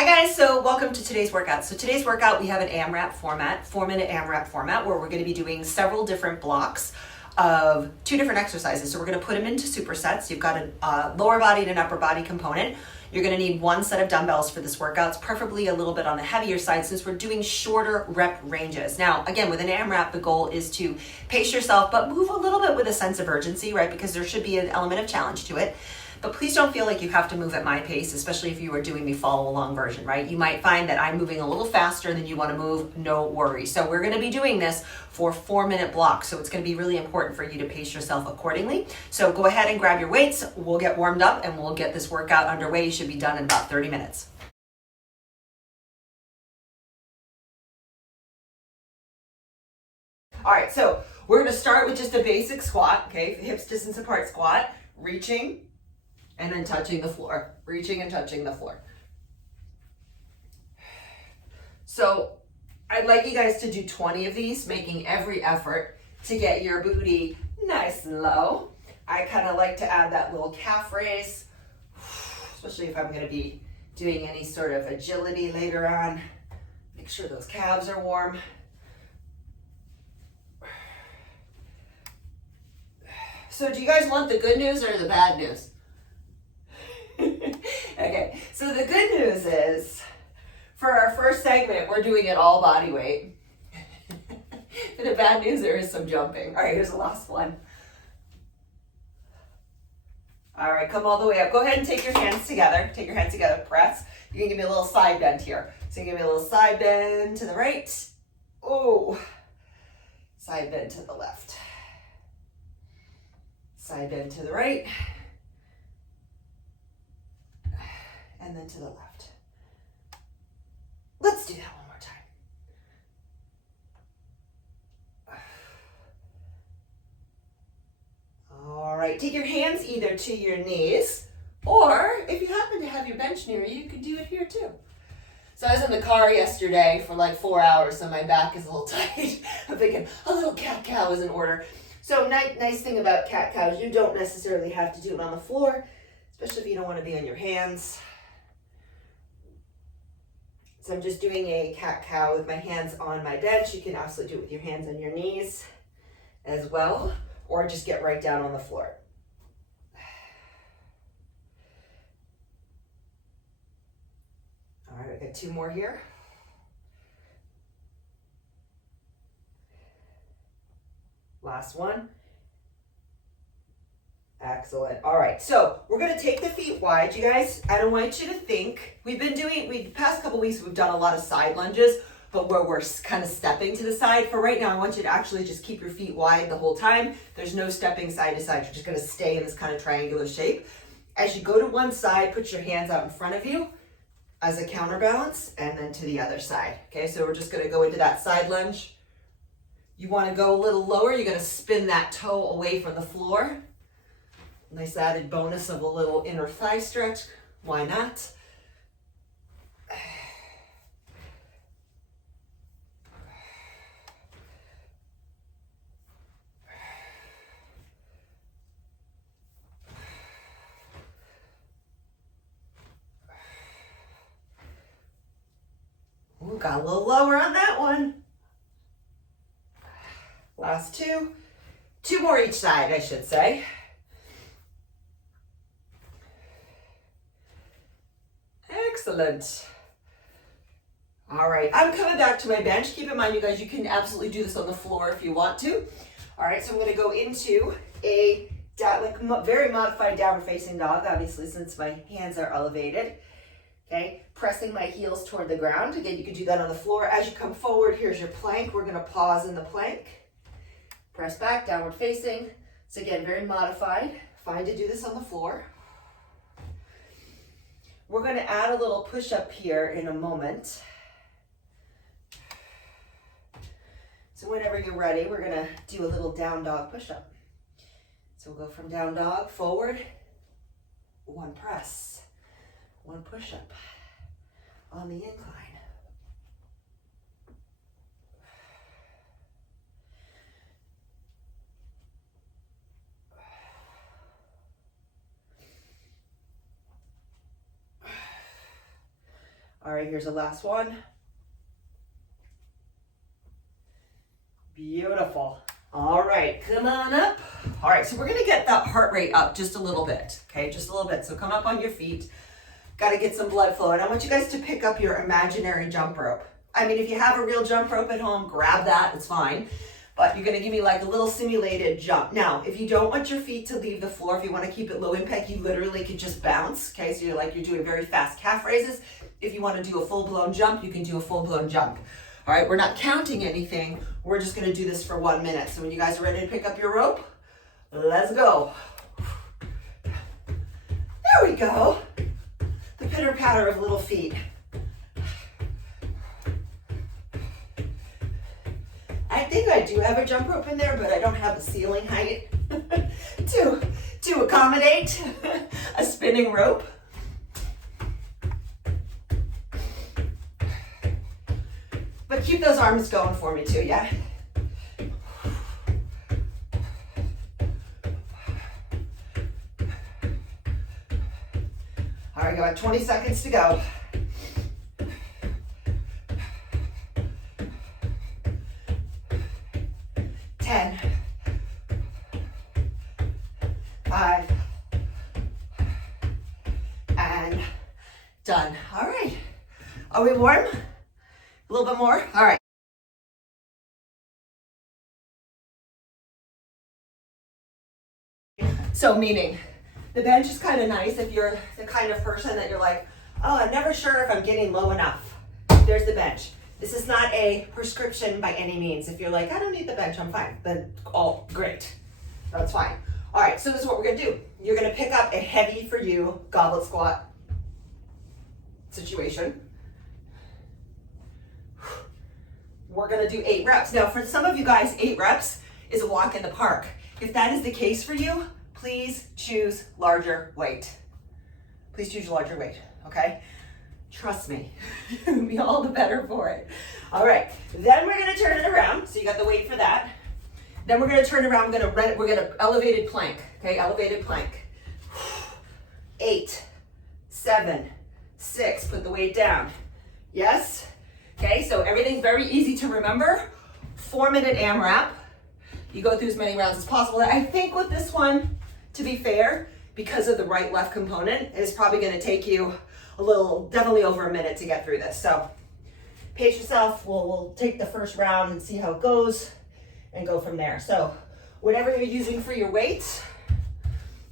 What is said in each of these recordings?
Hi guys, so welcome to today's workout. So today's workout, we have an AMRAP format, 4-minute AMRAP format, where we're going to be doing several different blocks of 2 different exercises. So we're going to put them into supersets. You've got a lower body and an upper body component. You're going to need 1 set of dumbbells for this workout. It's preferably a little bit on the heavier side since we're doing shorter rep ranges. Now, again, with an AMRAP, the goal is to pace yourself, but move a little bit with a sense of urgency, right? Because there should be an element of challenge to it. But please don't feel like you have to move at my pace, especially if you are doing the follow along version, right? You might find that I'm moving a little faster than you want to move, no worries. So we're going to be doing this for 4-minute blocks. So it's going to be really important for you to pace yourself accordingly. So go ahead and grab your weights. We'll get warmed up and we'll get this workout underway. You should be done in about 30 minutes. All right, so we're going to start with just a basic squat, okay? Hips distance apart squat, reaching, and then touching the floor, reaching and touching the floor. So I'd like you guys to do 20 of these, making every effort to get your booty nice and low. I kind of like to add that little calf raise, especially if I'm going to be doing any sort of agility later on. Make sure those calves are warm. So do you guys want the good news or the bad news? Okay, so the good news is, for our first segment, we're doing it all body weight. For the bad news, there is some jumping. All right, here's the last one. All right, come all the way up. Go ahead and take your hands together. Take your hands together, press. You can give me a little side bend here. So you give me a little side bend to the right. Oh, side bend to the left. Side bend to the right. And then to the left. Let's do that one more time. All right, take your hands either to your knees, or if you happen to have your bench near you, you can do it here too. So I was in the car yesterday for like 4 hours, so my back is a little tight. I'm thinking a little cat-cow is in order. So nice thing about cat-cows, you don't necessarily have to do it on the floor, especially if you don't want to be on your hands. So I'm just doing a cat-cow with my hands on my bench. You can also do it with your hands on your knees as well, or just get right down on the floor. All right, I got 2 more here. Last one. Excellent. All right, so we're going to take the feet wide, you guys. I don't want you to think, the past couple weeks, we've done a lot of side lunges, but where we're kind of stepping to the side. For right now, I want you to actually just keep your feet wide the whole time. There's no stepping side to side. You're just going to stay in this kind of triangular shape. As you go to one side, put your hands out in front of you as a counterbalance, and then to the other side. Okay, so we're just going to go into that side lunge. You want to go a little lower. You're going to spin that toe away from the floor. Nice added bonus of a little inner thigh stretch. Why not? Ooh, got a little lower on that one. Last 2. 2 more each side, I should say. Excellent. All right, I'm coming back to my bench. Keep in mind, you guys, you can absolutely do this on the floor if you want to. All right, so I'm going to go into a very modified downward facing dog, obviously, since my hands are elevated. Okay, pressing my heels toward the ground. Again, you can do that on the floor. As you come forward, here's your plank. We're going to pause in the plank. Press back, downward facing. So again, very modified. Fine to do this on the floor. We're going to add a little push-up here in a moment. So whenever you're ready, we're going to do a little down dog push-up. So we'll go from down dog, forward, 1 press, 1 push-up on the incline. All right, here's the last one. Beautiful. All right, come on up. All right, so we're gonna get that heart rate up just a little bit, okay? Just a little bit. So come up on your feet. Got to get some blood flow. And I want you guys to pick up your imaginary jump rope. I mean, if you have a real jump rope at home, grab that, it's fine. But you're gonna give me like a little simulated jump. Now, if you don't want your feet to leave the floor, if you wanna keep it low impact, you literally could just bounce, okay? So you're doing very fast calf raises. If you wanna do a full-blown jump, you can do a full-blown jump. All right, we're not counting anything. We're just gonna do this for 1 minute. So when you guys are ready to pick up your rope, let's go. There we go. The pitter patter of little feet. I think I do have a jump rope in there, but I don't have a ceiling height to accommodate a spinning rope. But keep those arms going for me too, yeah? All right, got 20 seconds to go. 10, 5, and done. All right, are we warm? A little bit more? All right. So meaning, the bench is kind of nice if you're the kind of person that you're like, oh, I'm never sure if I'm getting low enough. There's the bench. This is not a prescription by any means. If you're like, I don't need the bench, I'm fine, then all great. That's fine. All right, so this is what we're gonna do. You're gonna pick up a heavy for you goblet squat situation. We're gonna do 8 reps. Now for some of you guys, 8 reps is a walk in the park. If that is the case for you, please choose larger weight. Please choose larger weight, okay? Trust me, you'll be all the better for it. All right, then we're gonna turn it around. So you got the weight for that. Then we're gonna turn around, we're gonna elevated plank, okay? Elevated plank. 8, 7, 6, put the weight down. Yes? Okay, so everything's very easy to remember. 4-minute AMRAP. You go through as many rounds as possible. I think with this one, to be fair, because of the right-left component, it's probably gonna take you definitely over a minute to get through this. So pace yourself. We'll take the first round and see how it goes and go from there. So whatever you're using for your weights,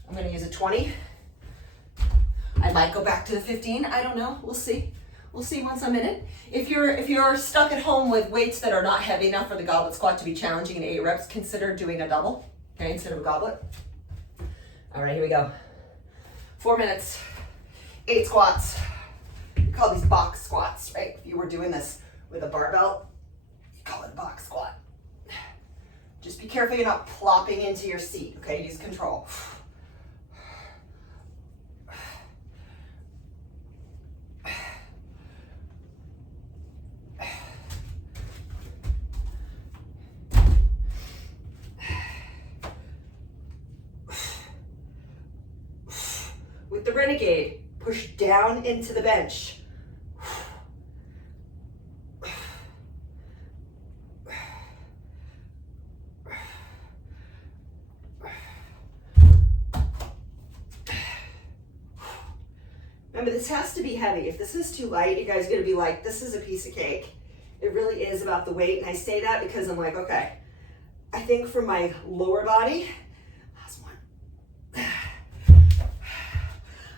I'm gonna use a 20. I might go back to the 15, I don't know, we'll see. We'll see once I'm in it. If you're stuck at home with weights that are not heavy enough for the goblet squat to be challenging in 8 reps, consider doing a double, okay, instead of a goblet. All right, here we go. 4 minutes, 8 squats. We call these box squats, right? If you were doing this with a barbell, you call it a box squat. Just be careful you're not plopping into your seat, okay? Use control. With the Renegade, push down into the bench. Remember, this has to be heavy. If this is too light, you guys are gonna be like, this is a piece of cake. It really is about the weight, and I say that because I'm like, okay, I think for my lower body, last one,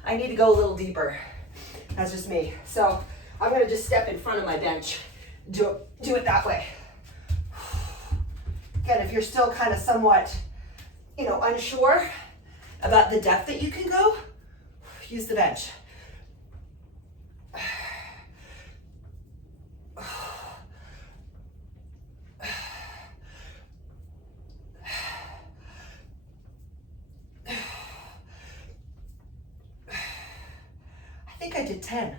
I need to go a little deeper. That's just me. So I'm gonna just step in front of my bench, do it that way. Again, if you're still kind of somewhat, unsure about the depth that you can go, use the bench. I think I did 10.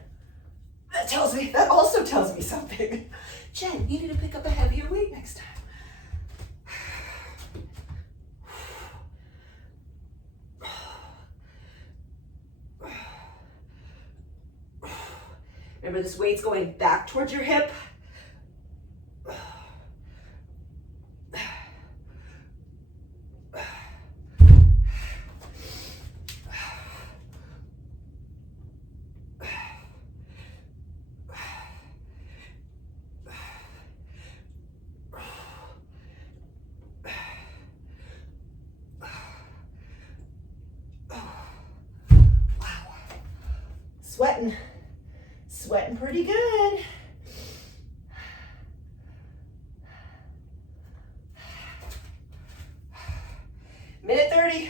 That also tells me something. Jen, you need to pick up a heavier weight next time. Remember, this weight's going back towards your hip. Sweating pretty good. Minute 30.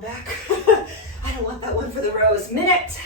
Back. I don't want that one for the rows. Minute.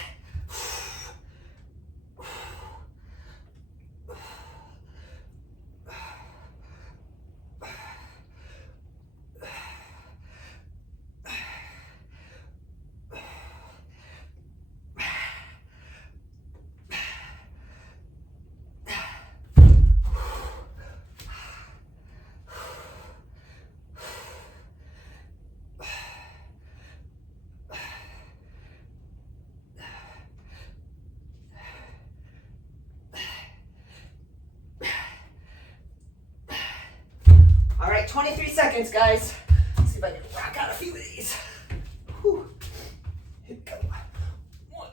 All right, 23 seconds, guys. Let's see if I can rock out a few of these. Whew. Here we go. One.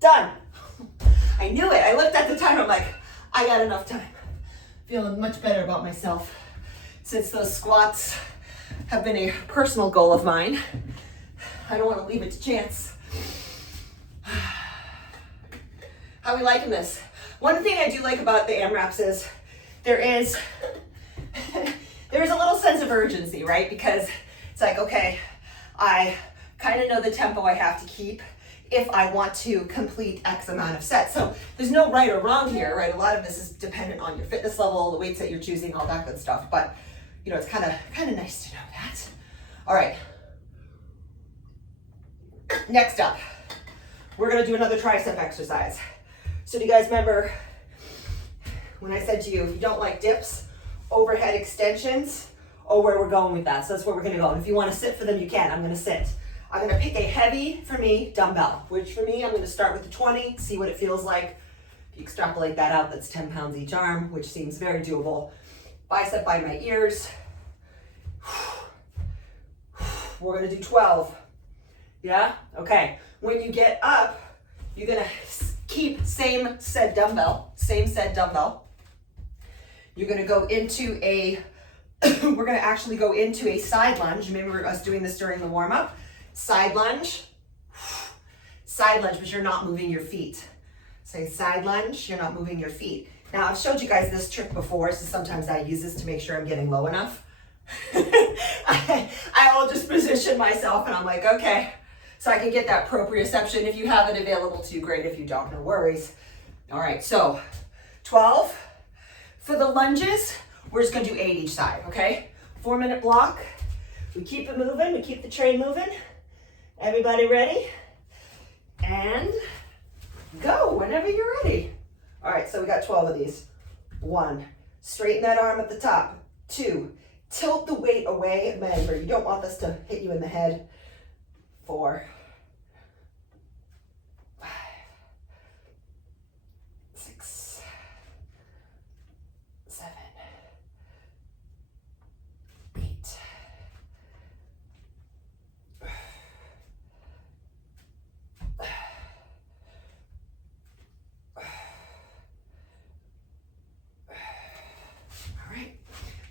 Done. I knew it. I looked at the timer. I'm like, I got enough time. Feeling much better about myself. Since those squats have been a personal goal of mine, I don't want to leave it to chance. How are we liking this? One thing I do like about the AMRAPs is there is a little sense of urgency, right? Because it's like, okay, I kind of know the tempo I have to keep if I want to complete X amount of sets. So there's no right or wrong here, right? A lot of this is dependent on your fitness level, the weights that you're choosing, all that good stuff. But you know, it's kind of nice to know that. All right. Next up, we're gonna do another tricep exercise. So do you guys remember when I said to you, if you don't like dips, overhead extensions, or where we're going with that? So that's where we're gonna go. And if you wanna sit for them, you can. I'm gonna sit. I'm gonna pick a heavy, for me, dumbbell, which for me, I'm gonna start with the 20, see what it feels like. If you extrapolate that out, that's 10 pounds each arm, which seems very doable. Bicep by my ears. We're gonna do 12. Yeah? Okay. When you get up, you're gonna keep same said dumbbell. You're gonna go into a, we're gonna actually go into a side lunge. Remember us doing this during the warm up? Side lunge, but you're not moving your feet. Say side lunge, you're not moving your feet. Now, I've showed you guys this trick before, so sometimes I use this to make sure I'm getting low enough. I will just position myself and I'm like, okay, so I can get that proprioception. If you have it available to you, great. If you don't, no worries. All right, so 12. For the lunges, we're just gonna do 8 each side, okay? 4-minute block. We keep it moving, we keep the train moving. Everybody ready? And go whenever you're ready. All right, so we got 12 of these. 1, straighten that arm at the top. 2, tilt the weight away. Remember, you don't want this to hit you in the head. 4, 5, 6, 7, 8.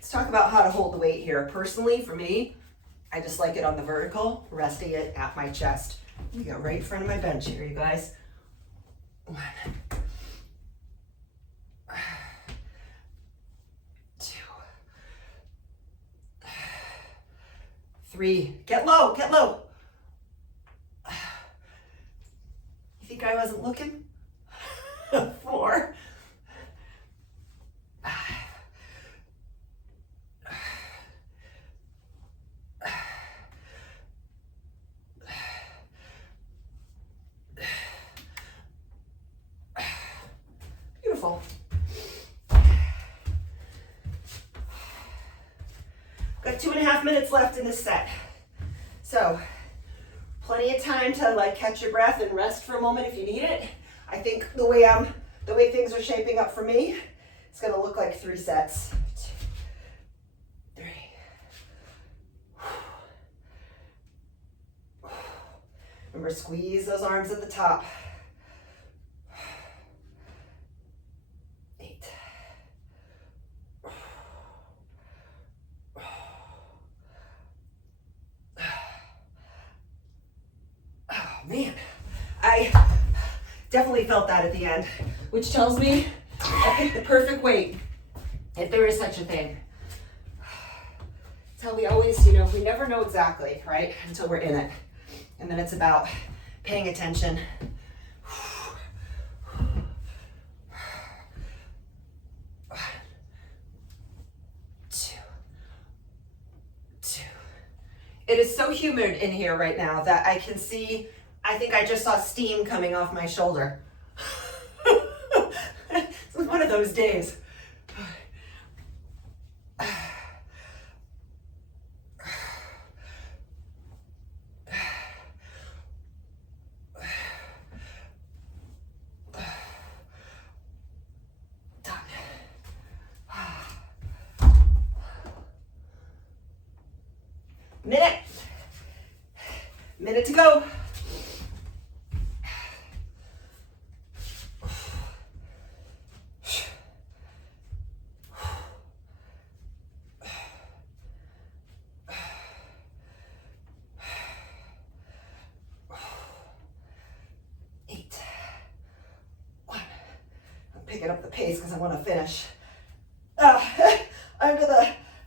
Let's talk about how to hold the weight here. Personally, for me, I just like it on the vertical, resting it at my chest. We go right in front of my bench here, you guys. 1, 3, get low, get low. You think I wasn't looking? 4. Beautiful. Got 2.5 minutes left in this set. So, plenty of time to like catch your breath and rest for a moment if you need it. I think the way things are shaping up for me, it's gonna look like 3 sets. 2, 3. Remember, squeeze those arms at the top. 8. Oh man, I definitely felt that at the end, which tells me I picked the perfect weight, if there is such a thing. It's how we always, we never know exactly, right, until we're in it. And then it's about paying attention. 2. It is so humid in here right now that I can see, I think I just saw steam coming off my shoulder. It's one of those days. Minute to go. Picking up the pace because I want to finish.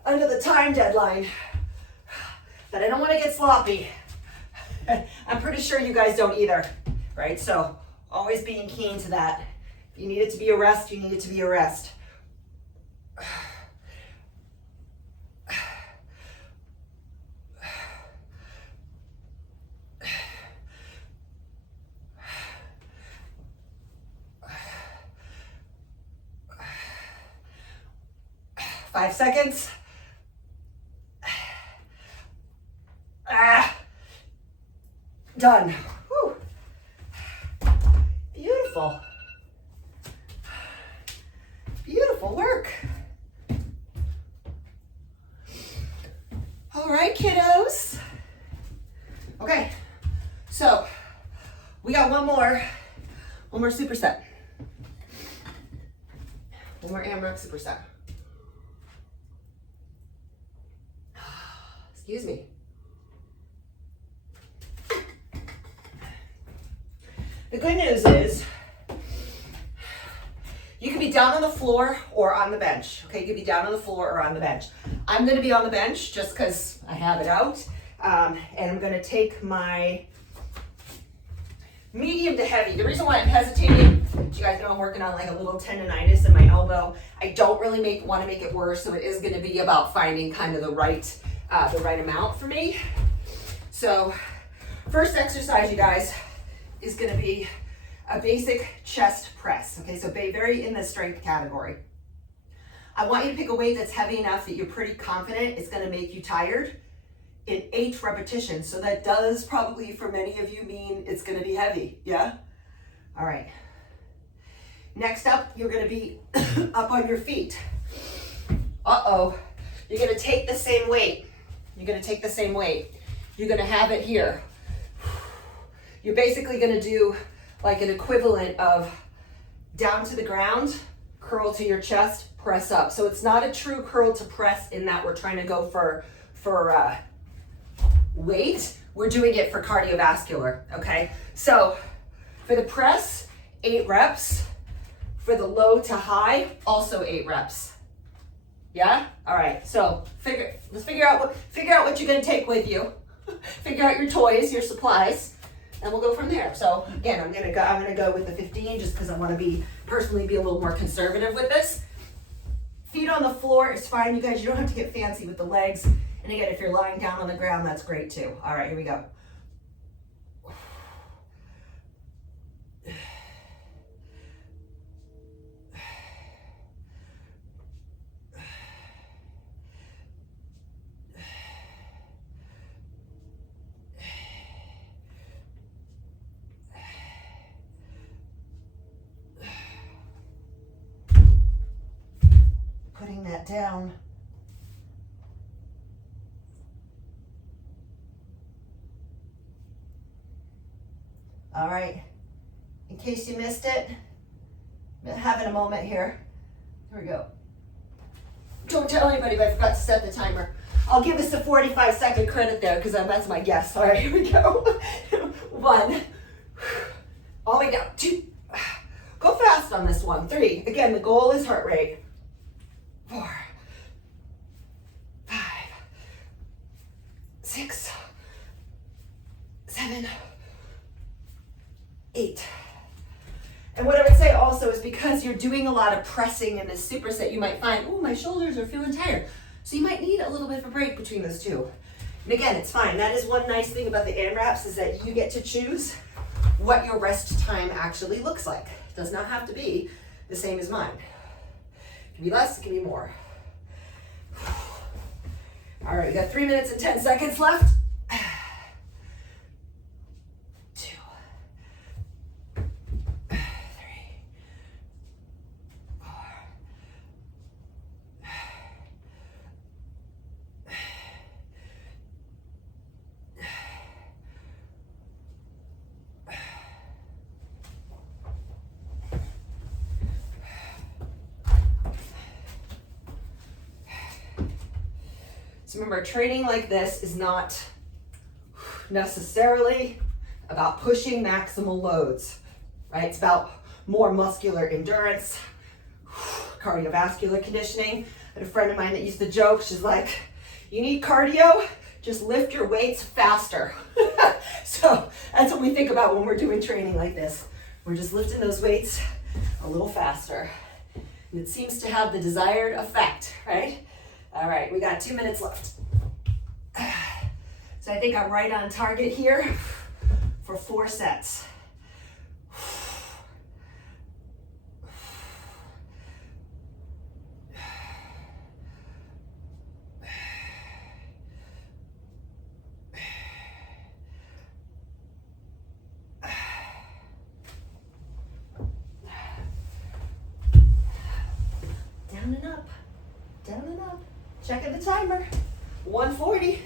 Under the time deadline, but I don't want to get sloppy. I'm pretty sure you guys don't either, right? So always being keen to that. If you need it to be a rest, you need it to be a rest. Five seconds. Done. Whew. Beautiful. Beautiful work. All right, kiddos. Okay, so we got one more superset. One more AMRAP superset. Excuse me. The good news is you can be down on the floor or on the bench. Okay, you can be down on the floor or on the bench. I'm going to be on the bench just because I have it out. And I'm going to take my medium to heavy. The reason why I'm hesitating, you guys know I'm working on like a little tendonitis in my elbow. I don't really want to make it worse, so it is going to be about finding kind of the right amount for me. So first exercise, you guys, is going to be a basic chest press. Okay, so very in the strength category. I want you to pick a weight that's heavy enough that you're pretty confident it's going to make you tired in 8 repetitions. So that does probably for many of you mean it's going to be heavy. Yeah? All right. Next up, you're going to be up on your feet. Uh-oh. You're going to take the same weight. You're going to take the same weight. You're going to have it here. You're basically going to do like an equivalent of down to the ground, curl to your chest, press up. So it's not a true curl to press in that we're trying to go for weight. We're doing it for cardiovascular, okay? So for the press, 8 reps. For the low to high, also 8 reps. Yeah? All right, so let's figure out what you're gonna take with you. Figure out your toys, your supplies, and we'll go from there. So again, I'm gonna go with the 15 just because I want to personally be a little more conservative with this. Feet on the floor is fine, you guys. You don't have to get fancy with the legs. And again, if you're lying down on the ground, that's great too. All right, here we go. Putting that down. All right, in case you missed it, I'm having a moment here. Here we go. Don't tell anybody, but I forgot to set the timer. I'll give us a 45-second credit there because that's my guess. All right, here we go. 1, all the way down. 2, go fast on this one. 3, again, the goal is heart rate. 4, 5, 6, 7, 8. And what I would say also is because you're doing a lot of pressing in this superset, you might find, oh, my shoulders are feeling tired. So you might need a little bit of a break between those two. And again, it's fine. That is one nice thing about the AMRAPs is that you get to choose what your rest time actually looks like. It does not have to be the same as mine. It can be less, it can be more. All right, we got 3 minutes and 10 seconds left. 2, 3, 4. So remember, training like this is not necessarily about pushing maximal loads, right? It's about more muscular endurance, cardiovascular conditioning. I had a friend of mine that used to joke, she's like, you need cardio, just lift your weights faster. So that's what we think about when we're doing training like this. We're just lifting those weights a little faster. And it seems to have the desired effect, right? All right, we got 2 minutes left. So I think I'm right on target here for 4 sets. Down and up, down and up. Checking the timer, 140.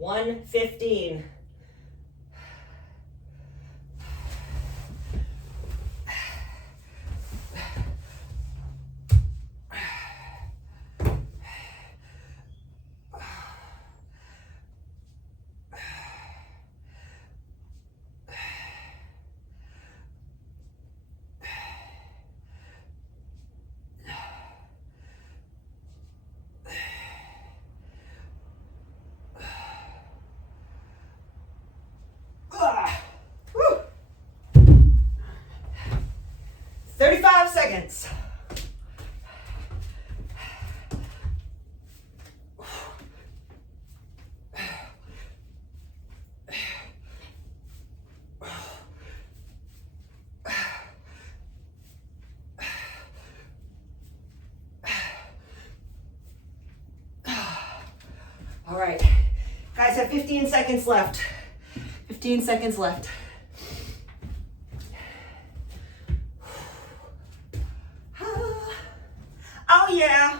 $115. Woo. 35 seconds. All right, guys have 15 seconds left. 15 seconds left. Oh yeah.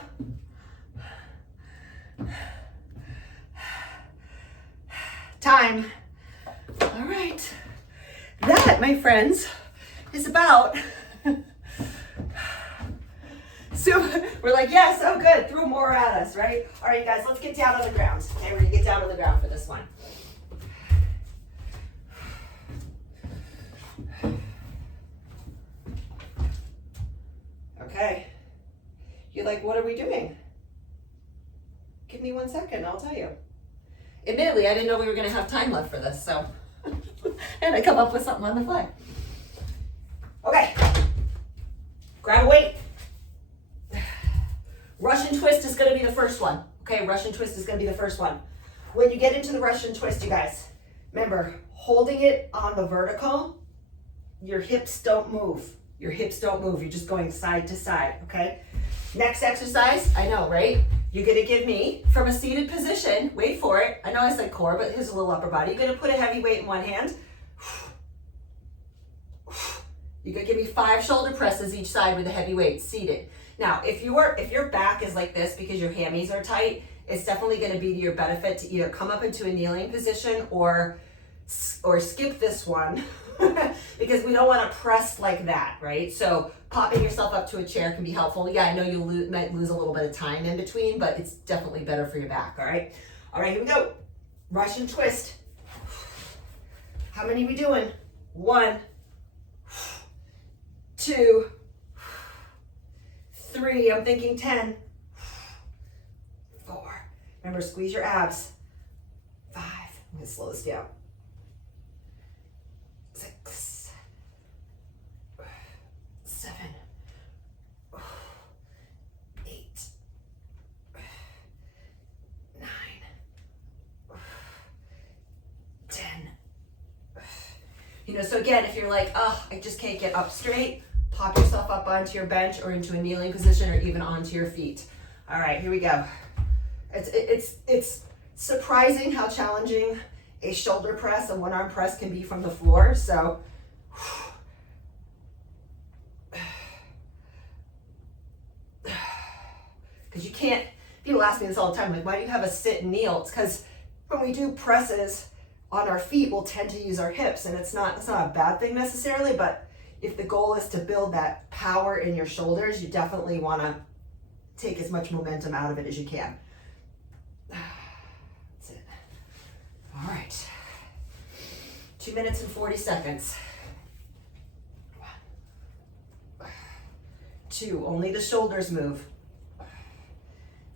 time. All right. That, my friends, is about. So we're like, yes, oh good, throw more at us, right? All right, guys, let's get down on the ground. Okay, we're gonna get down on the ground for this one. Okay. You're like, what are we doing? Give me 1 second, I'll tell you. Admittedly, I didn't know we were gonna have time left for this, so. And I come up with something on the fly. Okay. Grab a weight. Russian twist is gonna be the first one. Okay, Russian twist is gonna be the first one. When you get into the Russian twist, you guys, remember, holding it on the vertical, your hips don't move. Your hips don't move, you're just going side to side, okay? Next exercise, I know, right? You're gonna give me, from a seated position, wait for it. I know I said core, but here's a little upper body. You're gonna put a heavy weight in one hand. You're gonna give me 5 shoulder presses each side with a heavy weight, seated. Now, if your back is like this because your hammies are tight, it's definitely gonna be to your benefit to either come up into a kneeling position or skip this one because we don't wanna press like that, right? So popping yourself up to a chair can be helpful. Yeah, I know you might lose a little bit of time in between, but it's definitely better for your back, all right? All right, here we go. Russian twist. How many are we doing? 1, 2, 3, I'm thinking 10, 4, remember squeeze your abs, 5, I'm gonna slow this down, 6, 7, 8, 9, 10. You know, so again, if you're like, oh, I just can't get up straight, pop yourself up onto your bench or into a kneeling position or even onto your feet. All right, here we go. It's surprising how challenging a shoulder press, a one-arm press can be from the floor. So, because you can't, people ask me this all the time, like, why do you have a sit and kneel? It's because when we do presses on our feet, we'll tend to use our hips, and it's not a bad thing necessarily, but if the goal is to build that power in your shoulders, you definitely want to take as much momentum out of it as you can. That's it. All right. 2 minutes and 40 seconds. 1, 2, only the shoulders move.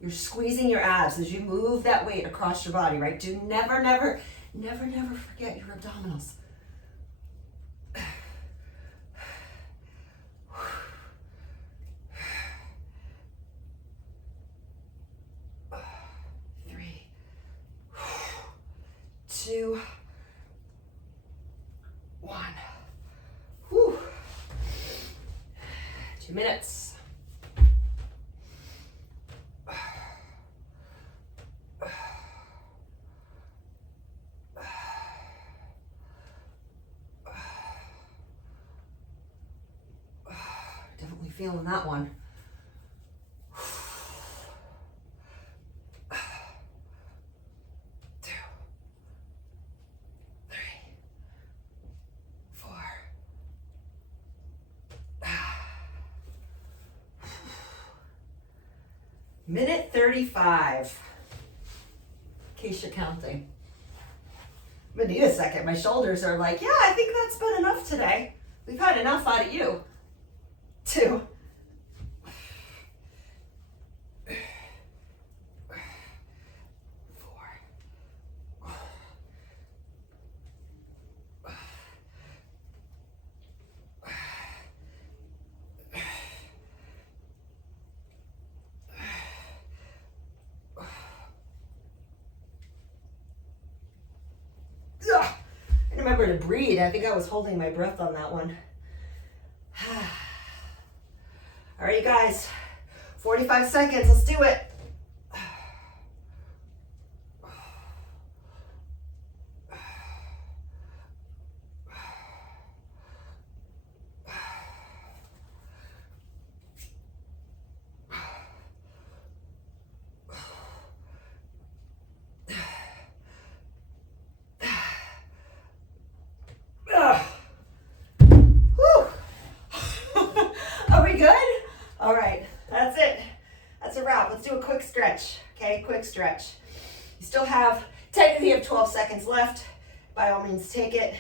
You're squeezing your abs as you move that weight across your body, right? Do never forget your abdominals. 2, 1. Whew. 2 minutes. Definitely feeling that one. 1:35, in case you're counting. I'm gonna need a second. My shoulders are like, yeah, I think that's been enough today. We've had enough out of you. 2, 4, remember to breathe. I think I was holding my breath on that one. All right, you guys, 45 seconds. Let's do it. Everybody good? All right, that's it. That's a wrap. Let's do a quick stretch, okay? Quick stretch. You still technically have 12 seconds left. By all means, take it.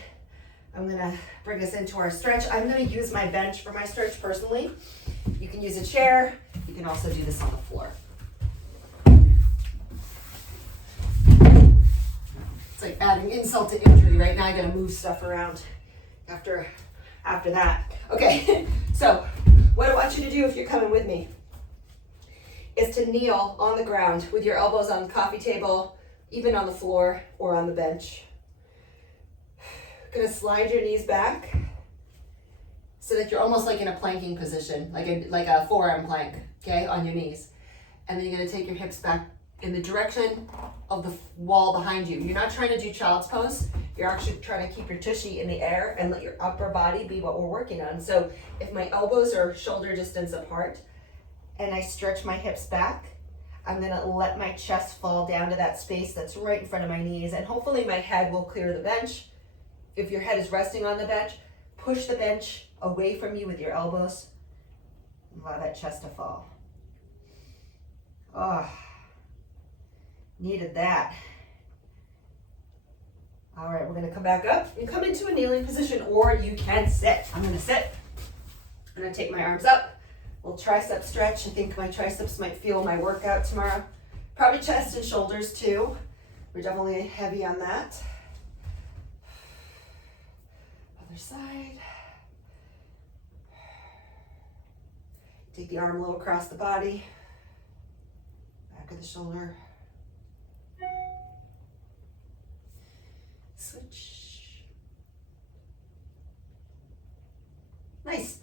I'm gonna bring us into our stretch. I'm gonna use my bench for my stretch personally. You can use a chair. You can also do this on the floor. It's like adding insult to injury. Right now I gotta move stuff around after that. Okay, so what I want you to do if you're coming with me is to kneel on the ground with your elbows on the coffee table, even on the floor or on the bench. Gonna slide your knees back so that you're almost like in a planking position, like a forearm plank, okay, on your knees. And then you're gonna take your hips back in the direction of the wall behind you. You're not trying to do child's pose. You're actually trying to keep your tushy in the air and let your upper body be what we're working on. So if my elbows are shoulder distance apart and I stretch my hips back, I'm gonna let my chest fall down to that space that's right in front of my knees, and hopefully my head will clear the bench. If your head is resting on the bench, push the bench away from you with your elbows and allow that chest to fall. Oh, needed that. All right, we're gonna come back up and come into a kneeling position, or you can sit. I'm gonna sit. I'm gonna take my arms up. Little tricep stretch. I think my triceps might feel my workout tomorrow. Probably chest and shoulders too. We're definitely heavy on that. Other side. Take the arm a little across the body. Back of the shoulder. Switch. Nice.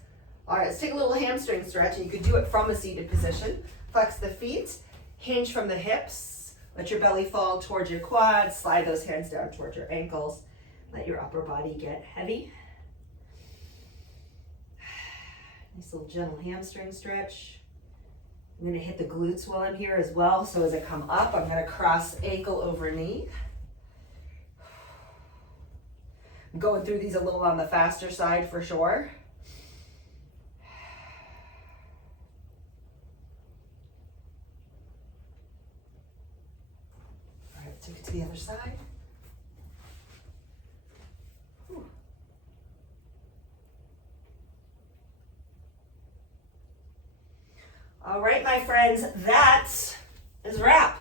All right, let's take a little hamstring stretch, and you could do it from a seated position. Flex the feet, hinge from the hips, let your belly fall towards your quads, slide those hands down towards your ankles, let your upper body get heavy. Nice little gentle hamstring stretch. I'm gonna hit the glutes while I'm here as well, so as I come up, I'm gonna cross ankle over knee. I'm going through these a little on the faster side for sure. All right, take it to the other side. Whew. All right, my friends, that is a wrap.